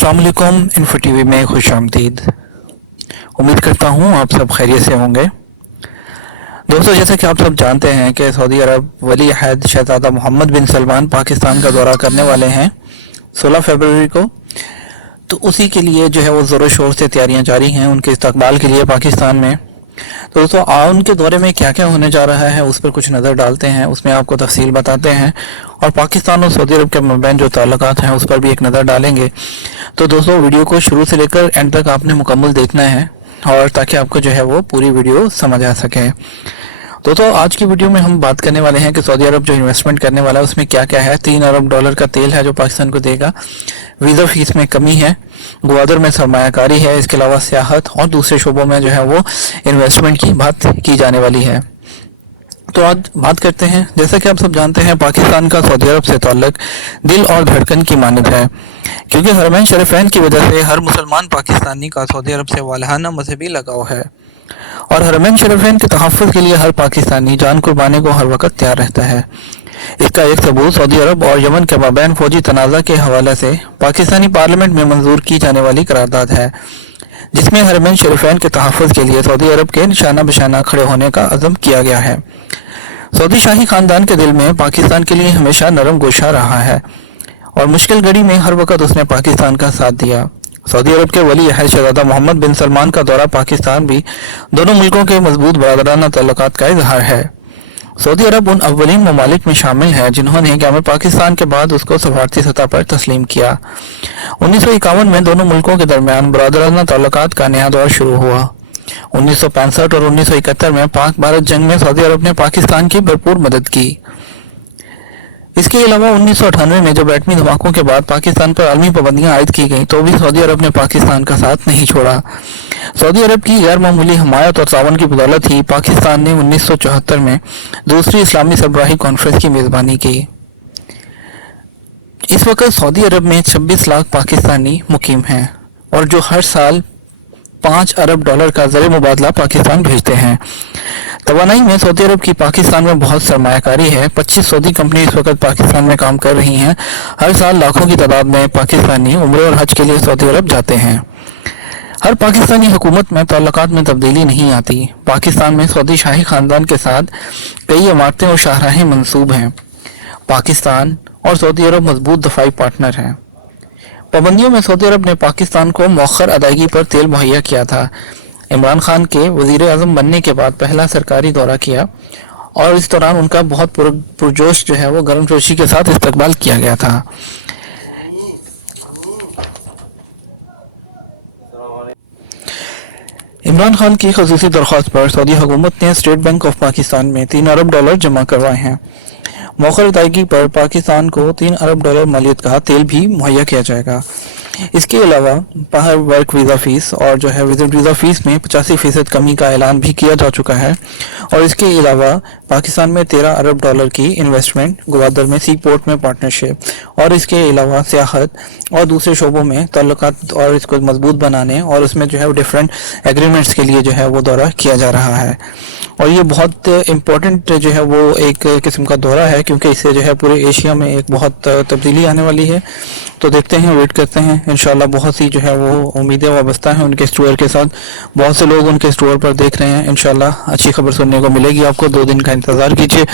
अस्सलाम वालेकुम। Info TV में खुश आमदीद। उम्मीद करता हूँ आप सब खैरियत से होंगे। दोस्तों, जैसा कि आप सब जानते हैं कि सऊदी अरब वली अहद शहजादा मोहम्मद बिन सलमान पाकिस्तान का दौरा करने वाले हैं 16 फरवरी को। तो उसी के लिए जो है वो ज़ोरों शोर से तैयारियां जारी हैं उनके इस्तकबाल के लिए पाकिस्तान में। तो दोस्तों, उनके दौरे में क्या क्या होने जा रहा है उस पर कुछ नज़र डालते हैं, उसमें आपको तफसील बताते हैं और पाकिस्तान और सऊदी अरब के मबैन जो ताल्लुकात हैं उस पर भी एक नज़र डालेंगे। तो दोस्तों, वीडियो को शुरू से लेकर एंड तक आपने मुकम्मल देखना है और ताकि आपको जो है वो पूरी वीडियो समझ आ सके। तो आज की वीडियो में हम बात करने वाले हैं कि सऊदी अरब जो इन्वेस्टमेंट करने वाला है उसमें क्या क्या है। 3 अरब डॉलर का तेल है जो पाकिस्तान को देगा, वीज़ा फीस में कमी है, गवादर में सरमायाकारी है, इसके अलावा सियाहत और दूसरे शोबों में जो है वो इन्वेस्टमेंट की बात की जाने वाली है। तो आज बात करते हैं। जैसा कि आप सब जानते हैं, पाकिस्तान का सऊदी अरब से ताल्लुक दिल और धड़कन की मानद है, क्योंकि हरमैन शरीफैन की वजह से हर मुसलमान पाकिस्तानी का सऊदी अरब से वालहाना मजहबी लगाव है और हरमैन शरीफैन के तहफ़्फ़ुज़ के लिए हर पाकिस्तानी जान कुर्बानी को हर वक्त तैयार रहता है। इसका एक सबूत सऊदी अरब और यमन के माबैन फौजी तनाज़ा के हवाले से पाकिस्तानी पार्लियामेंट में मंजूर की जाने वाली करारदाद है, जिसमें हरमैन शरीफैन के तहफ़्फ़ुज़ के लिए सऊदी अरब के निशाना बिशाना खड़े होने का अज़म किया गया है। सऊदी शाही खानदान के दिल में पाकिस्तान के लिए हमेशा नरम गोशा रहा है और मुश्किल घड़ी में हर वक्त उसने पाकिस्तान का साथ दिया। सऊदी अरब के वली अहद शहजादा मोहम्मद बिन सलमान का दौरा पाकिस्तान भी दोनों मुल्कों के मजबूत बरादराना ताल्लुकात का इजहार है। सऊदी अरब उन अव्वलीन ममालिक में शामिल है जिन्होंने क़याम पाकिस्तान के बाद उसको सफारती सतह पर तस्लीम किया। 1951 में दोनों मुल्कों के दरमियान बरादराना ताल्लुकात का नया दौर शुरू हुआ। 1965 और 1971 में पाक भारत जंग में सऊदी अरब ने पाकिस्तान की भरपूर मदद की। इसके अलावा 1998 में जब एटमी धमाकों के बाद पाकिस्तान पर आलमी पाबंदियां आयद की गईं तो भी सऊदी अरब ने पाकिस्तान का साथ नहीं छोड़ा। सऊदी अरब की गैर मामूली हमायत और तावन की बदौलत ही पाकिस्तान ने 1974 में दूसरी इस्लामी सरबराही कॉन्फ्रेंस की मेज़बानी की। इस वक्त सऊदी अरब में 26 लाख पाकिस्तानी मुकीम हैं और जो हर साल 5 अरब डॉलर का ज़र मुबादला पाकिस्तान भेजते हैं। तवानाई में सऊदी अरब की पाकिस्तान में बहुत सरमायाकारी है। 25 सऊदी कंपनी इस वक्त पाकिस्तान में काम कर रही हैं। हर साल लाखों की तादाद में पाकिस्तानी उम्रे और हज के लिए सऊदी अरब जाते हैं। हर पाकिस्तानी हुकूमत में ताल्लुकात में तब्दीली नहीं आती। पाकिस्तान में सऊदी शाही खानदान के साथ कई इमारतें और शाहराहें मंसूब हैं। पाकिस्तान और सऊदी अरब मजबूत दफाई पार्टनर हैं। पाबंदियों में सऊदी अरब ने पाकिस्तान को मौखर अदायगी पर तेल मुहैया किया था। इमरान खान के वजीर आज़म बनने के बाद पहला सरकारी दौरा किया और इस दौरान उनका बहुत पुरजोश जो है वो गर्मजोशी के साथ इस्तकबाल किया गया था। इमरान खान की ख़ुसूसी दरख्वास्त पर सऊदी हुकूमत ने स्टेट बैंक ऑफ पाकिस्तान में 3 अरब डॉलर जमा करवाए हैं। मौखर अदायगी पर पाकिस्तान को 3 अरब डॉलर मालियत का तेल भी मुहैया किया जाएगा। इसके अलावा बाहर वर्क वीज़ा फ़ीस और जो है विजिट वीज़ा फ़ीस में 85% कमी का ऐलान भी किया जा चुका है और इसके अलावा पाकिस्तान में 13 अरब डॉलर की इन्वेस्टमेंट, ग्वादर में सी पोर्ट में पार्टनरशिप और इसके अलावा सियाहत और दूसरे शोबों में ताल्लुकात और इसको मजबूत बनाने और उसमें जो है वो डिफरेंट एग्रीमेंट्स के लिए जो है वो दौरा किया जा रहा है। और ये बहुत इम्पोर्टेंट जो है वो एक किस्म का दौरा है, क्योंकि इससे जो है पूरे एशिया में एक बहुत तब्दीली आने वाली है। तो देखते हैं, वेट करते हैं। इंशाल्लाह बहुत सी जो है वो उम्मीदें वाबस्ता हैं उनके स्टोर के साथ। बहुत से लोग उनके स्टोर पर देख रहे हैं। इंशाल्लाह अच्छी खबर सुनने को मिलेगी आपको। 2 दिन का इंतज़ार कीजिए।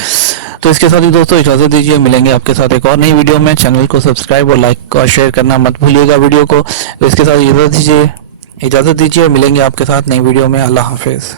तो इसके साथ ही दोस्तों इजाज़त दीजिए, मिलेंगे आपके साथ एक और नई वीडियो में। चैनल को सब्सक्राइब और लाइक और शेयर करना मत भूलिएगा वीडियो को। तो इसके साथ इजाज़त दीजिए, मिलेंगे आपके साथ नई वीडियो में। अल्लाह हाफिज़।